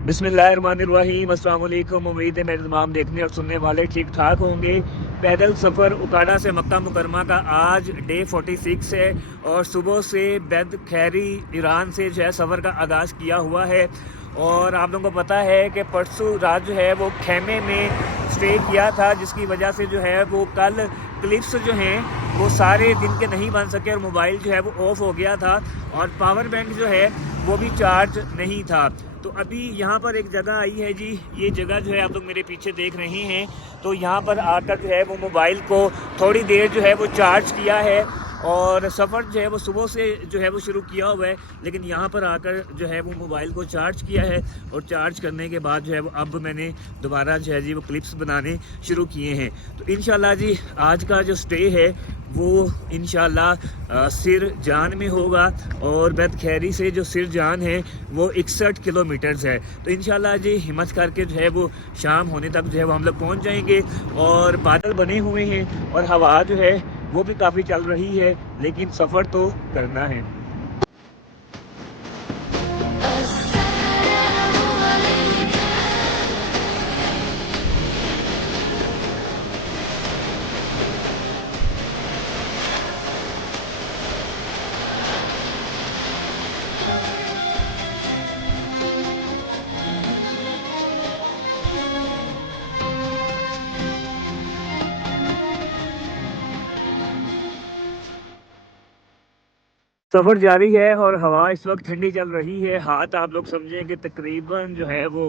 बिस्मिल्लाहिर्रहमानिर्रहीम, अस्सलाम वालेकुम। उम्मीद है मेरे तमाम देखने और सुनने वाले ठीक ठाक होंगे। पैदल सफ़र उकाड़ा से मक्का मुकरमा का आज डे 46 है और सुबह से बेद खैरी ईरान से जो है सफ़र का आगाज़ किया हुआ है। और आप लोगों को पता है कि परसों रात जो है वो खेमे में स्टे किया था, जिसकी वजह से जो है वो कल क्लिप्स जो हैं वो सारे दिन के नहीं बन सके और मोबाइल जो है वो ऑफ हो गया था और पावर बैंक जो है वो भी चार्ज नहीं था। तो अभी यहाँ पर एक जगह आई है जी, ये जगह जो है आप लोग मेरे पीछे देख रहे हैं। तो यहाँ पर आकर जो है वो मोबाइल को थोड़ी देर जो है वो चार्ज किया है और सफ़र जो है वो सुबह से जो है वो शुरू किया हुआ है, लेकिन यहाँ पर आकर जो है वो मोबाइल को चार्ज किया है और चार्ज करने के बाद जो है वो अब मैंने दोबारा जो है जी वो क्लिप्स बनाने शुरू किए हैं। तो इंशाल्लाह जी आज का जो स्टे है वो इंशाल्लाह सिर जान में होगा और बेद खैरी से जो सिर जान है वो 61 किलोमीटर्स है। तो इंशाल्लाह जी हिम्मत करके जो है वो शाम होने तक जो है वो हम लोग पहुँच जाएंगे। और बादल बने हुए हैं और हवा जो है वो भी काफ़ी चल रही है, लेकिन सफ़र तो करना है। सफ़र जारी है और हवा इस वक्त ठंडी चल रही है। हाथ आप लोग समझें कि तकरीबन जो है वो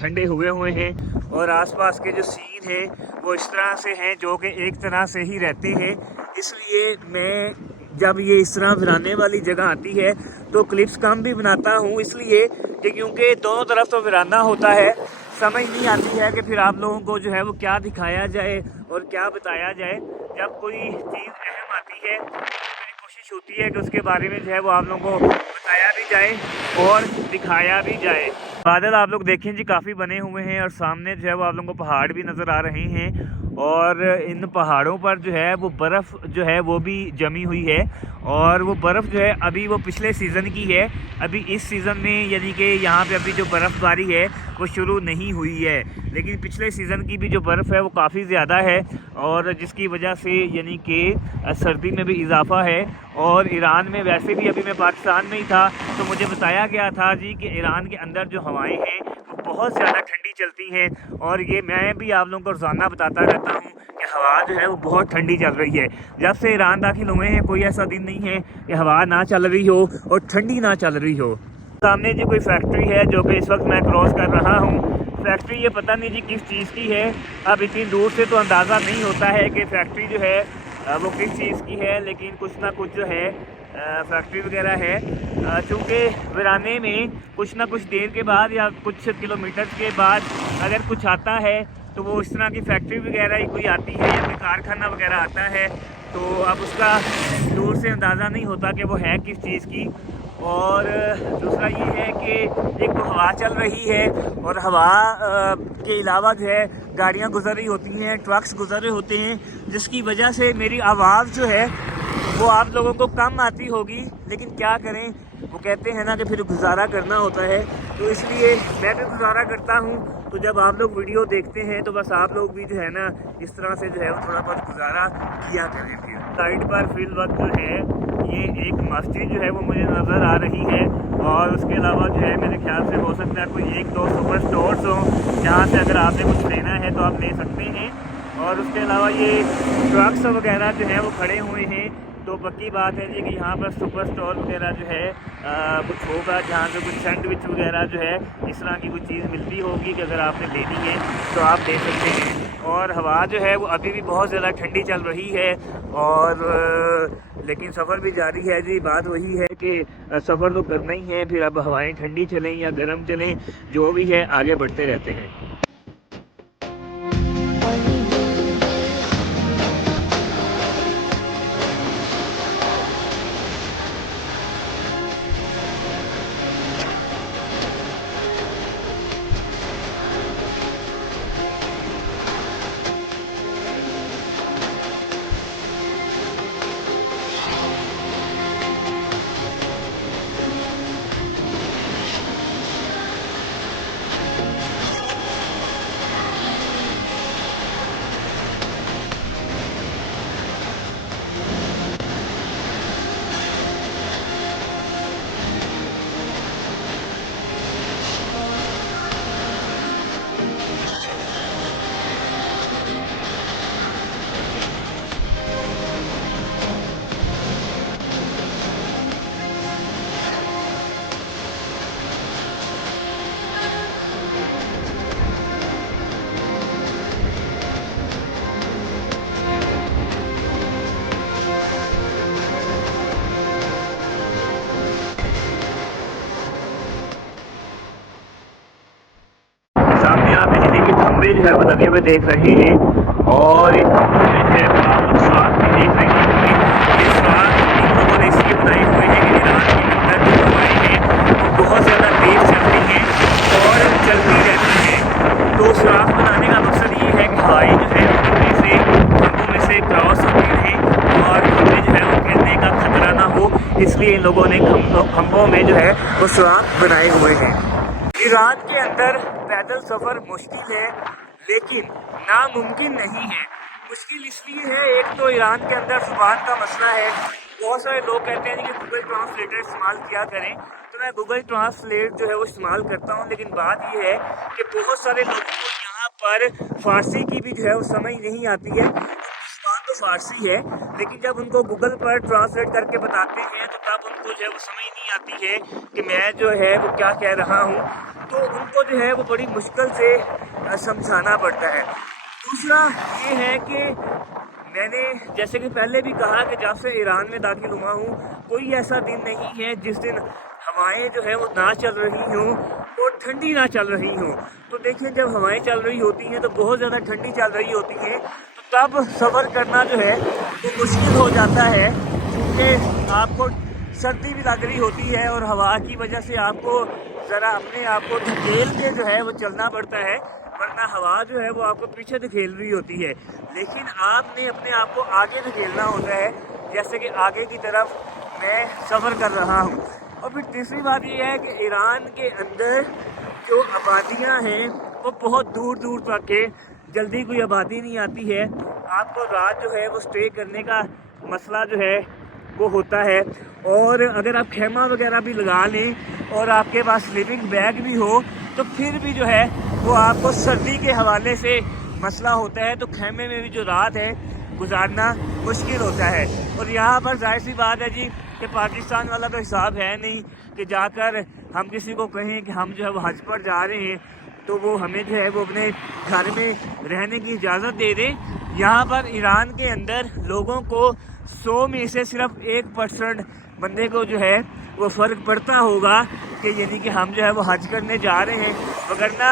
ठंडे हुए हैं और आसपास के जो सीन है वो इस तरह से हैं जो कि एक तरह से ही रहते हैं। इसलिए मैं जब ये इस तरह वीराने वाली जगह आती है तो क्लिप्स कम भी बनाता हूँ, इसलिए कि क्योंकि दोनों तरफ तो वीराना होता है, समझ नहीं आती है कि फिर आप लोगों को जो है वो क्या दिखाया जाए और क्या बताया जाए। जब कोई चीज़ अहम आती है कोशिश होती है कि उसके बारे में जो है वो आप लोगों को बताया भी जाए और दिखाया भी जाए। बादल आप लोग देखें जी काफ़ी बने हुए हैं और सामने जो है वो आप लोगों को पहाड़ भी नज़र आ रहे हैं और इन पहाड़ों पर जो है वो बर्फ़ जो है वो भी जमी हुई है और वो बर्फ़ जो है अभी वो पिछले सीज़न की है। अभी इस सीज़न में यानी कि यहाँ पे अभी जो बर्फ़बारी है वो शुरू नहीं हुई है, लेकिन पिछले सीज़न की भी जो बर्फ़ है वो काफ़ी ज़्यादा है और जिसकी वजह से यानी कि सर्दी में भी इजाफा है। और ईरान में वैसे भी अभी मैं पाकिस्तान में ही था तो मुझे बताया गया था जी कि ईरान के अंदर जो हवाएं हैं वो बहुत ज़्यादा ठंडी चलती हैं और ये मैं भी आप लोगों को रोज़ाना बताता रहता हूँ कि हवा जो है वो बहुत ठंडी चल रही है। जब से ईरान दाखिल हुए हैं कोई ऐसा दिन नहीं है कि हवा ना चल रही हो और ठंडी ना चल रही हो। सामने जी कोई फैक्ट्री है जो कि इस वक्त मैं क्रॉस कर रहा हूँ। फैक्ट्री ये पता नहीं जी किस चीज़ की है, अब इतनी दूर से तो अंदाज़ा नहीं होता है कि फैक्ट्री जो है वो किस चीज़ की है, लेकिन कुछ ना कुछ जो है फैक्ट्री वगैरह है। चूँकि वीराने में कुछ ना कुछ देर के बाद या कुछ किलोमीटर्स के बाद अगर कुछ आता है तो वो इस तरह की फैक्ट्री वगैरह ही कोई आती है या कोई कारखाना वगैरह आता है, तो अब उसका दूर से अंदाज़ा नहीं होता कि वो है किस चीज़ की। और दूसरा ये है कि एक तो हवा चल रही है और हवा के अलावा जो है गाड़ियाँ गुजर रही होती हैं, ट्रक्स गुजर रहे होते हैं, जिसकी वजह से मेरी आवाज़ जो है वो आप लोगों को कम आती होगी, लेकिन क्या करें, वो कहते हैं ना कि फिर गुजारा करना होता है, तो इसलिए मैं भी गुजारा करता हूँ। तो जब आप लोग वीडियो देखते हैं तो बस आप लोग भी जो है ना इस तरह से जो है वो थोड़ा बहुत गुजारा किया करें। फिर साइड पर फिल वक्त जो है ये एक मस्जिद जो है वो मुझे नज़र आ रही है और उसके अलावा जो है मेरे ख्याल से हो सकता है कोई एक दो सुपर स्टोर्स हों जहाँ से अगर आपने कुछ लेना है तो आप ले सकते हैं। और उसके अलावा ये ट्रक्स वगैरह जो हैं वो खड़े हुए हैं, तो पक्की बात है जी कि यहाँ पर सुपर स्टोर वगैरह जो है कुछ होगा जहाँ से कुछ सैंडविच वगैरह जो है इस तरह की कुछ चीज़ मिलती होगी कि अगर आपने लेनी है तो आप ले सकते हैं। और हवा जो है वो अभी भी बहुत ज़्यादा ठंडी चल रही है। और लेकिन सफ़र भी जारी है जी। बात वही है कि सफ़र तो करना ही है, फिर अब हवाएं ठंडी चलें या गर्म चलें, जो भी है आगे बढ़ते रहते हैं। सामने आप बिजली के खंभे जो है वो लगे हुए देख रहे हैं, और इन खंभों में जो है आप लोग स्वाद भी देख रहे हैं। ये स्वाद इन लोगों ने इसलिए बनाए हुए हैं कि ईरान के अंदर जो हवाएं हैं वो बहुत ज़्यादा तेज़ चलती हैं और चलती रहती हैं। तो स्वाद बनाने का मकसद ये है कि हवाएं जो है उनमें से खंभों में से क्रॉस होती रहें और खंभे जो है वो गिरने का खतरा ना हो, इसलिए इन लोगों ने खंभों में जो है वो स्वाद बनाए हुए हैं। ईरान के अंदर पैदल सफ़र मुश्किल है, लेकिन नामुमकिन नहीं है। मुश्किल इसलिए है, एक तो ईरान के अंदर ज़ुबान का मसला है। बहुत सारे लोग कहते हैं कि गूगल ट्रांसलेटर इस्तेमाल किया करें, तो मैं गूगल ट्रांसलेट जो है वो इस्तेमाल करता हूँ, लेकिन बात यह है कि बहुत सारे लोगों को यहाँ पर फ़ारसी की भी जो है वो समझ नहीं आती है। ज़ुबान तो फ़ारसी है, लेकिन जब उनको गूगल पर ट्रांसलेट करके बताते हैं तो तब उनको जो है वो समझ नहीं आती है कि मैं जो है वो क्या कह रहा हूँ। तो उनको जो है वो बड़ी मुश्किल से समझाना पड़ता है। दूसरा ये है कि मैंने जैसे कि पहले भी कहा कि जब से ईरान में दाखिल हुआ हूँ, कोई ऐसा दिन नहीं है जिस दिन हवाएं जो है वो ना चल रही हों और ठंडी ना चल रही हों। तो देखिए, जब हवाएं चल रही होती हैं तो बहुत ज़्यादा ठंडी चल रही होती है, तो तब सफ़र करना जो है वो मुश्किल हो जाता है, क्योंकि आपको सर्दी भी लग रही होती है और हवा की वजह से आपको ज़रा अपने आप को धकेल के जो है वो चलना पड़ता है, वरना हवा जो है वो आपको पीछे धकेल रही होती है। लेकिन आपने अपने आप को आगे धकेलना होता है, जैसे कि आगे की तरफ मैं सफ़र कर रहा हूँ। और फिर तीसरी बात ये है कि ईरान के अंदर जो आबादियाँ हैं वो बहुत दूर दूर तक है, जल्दी कोई आबादी नहीं आती है। आपको रात जो है वो स्टे करने का मसला जो है वो होता है, और अगर आप खेमा वगैरह भी लगा लें और आपके पास स्लीपिंग बैग भी हो, तो फिर भी जो है वो आपको सर्दी के हवाले से मसला होता है। तो खेमे में भी जो रात है गुजारना मुश्किल होता है। और यहाँ पर जाहिर सी बात है जी कि पाकिस्तान वाला तो हिसाब है नहीं कि जाकर हम किसी को कहें कि हम जो है वो हज पर जा रहे हैं तो वो हमें जो है वो अपने घर में रहने की इजाज़त दे दें। यहाँ पर ईरान के अंदर लोगों को 100 में से सिर्फ 1% बंदे को जो है वो फ़र्क पड़ता होगा कि यानी कि हम जो है वो हज करने जा रहे हैं। वगरना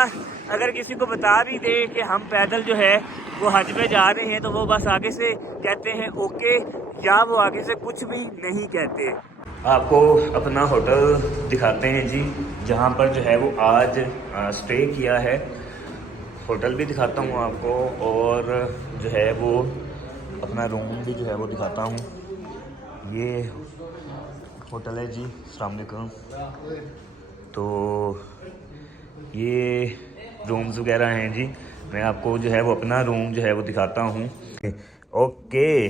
अगर किसी को बता भी दे कि हम पैदल जो है वो हज पे जा रहे हैं, तो वो बस आगे से कहते हैं ओके, या वो आगे से कुछ भी नहीं कहते। आपको अपना होटल दिखाते हैं जी, जहाँ पर जो है वो आज स्टे किया है। होटल भी दिखाता हूँ आपको, और जो है वो अपना रूम भी जो है वो दिखाता हूँ। ये होटल है जी, अस्सलाम वालेकुम। तो ये रूम्स वगैरह हैं जी। मैं आपको जो है वो अपना रूम जो है वो दिखाता हूँ। ओके,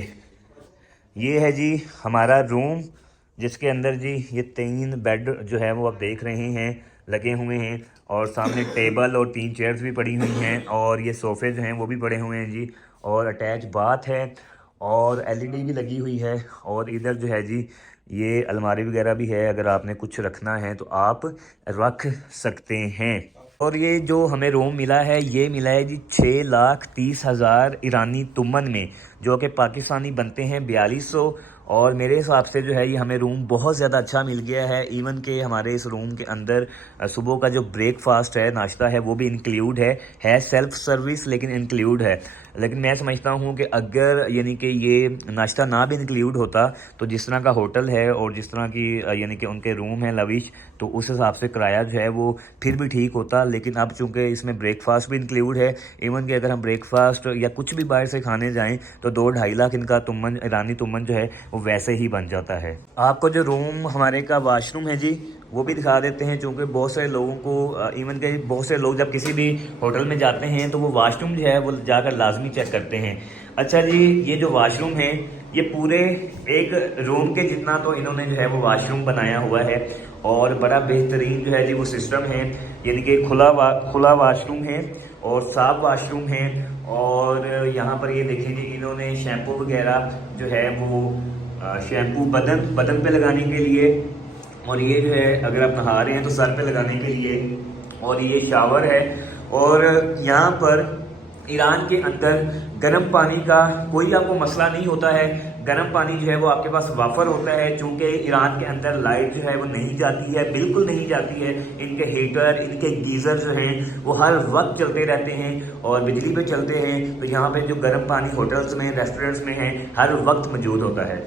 ये है जी हमारा रूम, जिसके अंदर जी ये 3 बेड जो है वो आप देख रहे हैं लगे हुए हैं, और सामने टेबल और 3 चेयर्स भी पड़ी हुई हैं, और ये सोफ़े जो हैं वो भी पड़े हुए हैं जी, और अटैच बाथ है, और एलईडी भी लगी हुई है। और इधर जो है जी ये अलमारी वगैरह भी है, अगर आपने कुछ रखना है तो आप रख सकते हैं। और ये जो हमें रूम मिला है, ये मिला है जी 6,30,000 ईरानी तुमन में, जो कि पाकिस्तानी बनते हैं 4200। और मेरे हिसाब से जो है ये हमें रूम बहुत ज़्यादा अच्छा मिल गया है। इवन के हमारे इस रूम के अंदर सुबह का जो ब्रेकफास्ट है, नाश्ता है, वो भी इंक्लूड है सेल्फ सर्विस लेकिन इंक्लूड है। लेकिन मैं समझता हूँ कि अगर यानी कि ये नाश्ता ना भी इंक्लूड होता तो जिस तरह का होटल है और जिस तरह की यानी कि उनके रूम है लविश, तो उस हिसाब से किराया जो है वो फिर भी ठीक होता। लेकिन अब चूंकि इसमें ब्रेकफास्ट भी इंक्लूड है, इवन कि अगर हम ब्रेकफास्ट या कुछ भी बाहर से खाने जाएं तो 2-2.5 लाख इनका तुमन, ईरानी तुमन जो है वो वैसे ही बन जाता है। आपको जो रूम हमारे का वाशरूम है जी, वो भी दिखा देते हैं, चूँकि बहुत सारे लोगों को इवन के बहुत से लोग जब किसी भी होटल में जाते हैं तो वो वाशरूम जो है वो जाकर लाजमी चेक करते हैं। अच्छा जी, ये जो वाशरूम है ये पूरे एक रूम के जितना तो इन्होंने जो है वो वाशरूम बनाया हुआ है, और बड़ा बेहतरीन जो है जी वो सिस्टम है। यानी कि खुला वाशरूम है और साफ वाशरूम है। और यहाँ पर ये देखें कि इन्होंने शैम्पू वगैरह जो है वो शैम्पू बदन पे लगाने के लिए, और ये जो है अगर आप नहा रहे हैं तो सर पे लगाने के लिए, और ये शावर है। और यहाँ पर ईरान के अंदर गर्म पानी का कोई आपको मसला नहीं होता है। गर्म पानी जो है वो आपके पास वाफर होता है, चूँकि ईरान के अंदर लाइट जो है वो नहीं जाती है, बिल्कुल नहीं जाती है। इनके हीटर, इनके गीज़र जो हैं वो हर वक्त चलते रहते हैं और बिजली पे चलते हैं। तो यहाँ पे जो गर्म पानी होटल्स में, रेस्टोरेंट्स में है, हर वक्त मौजूद होता है।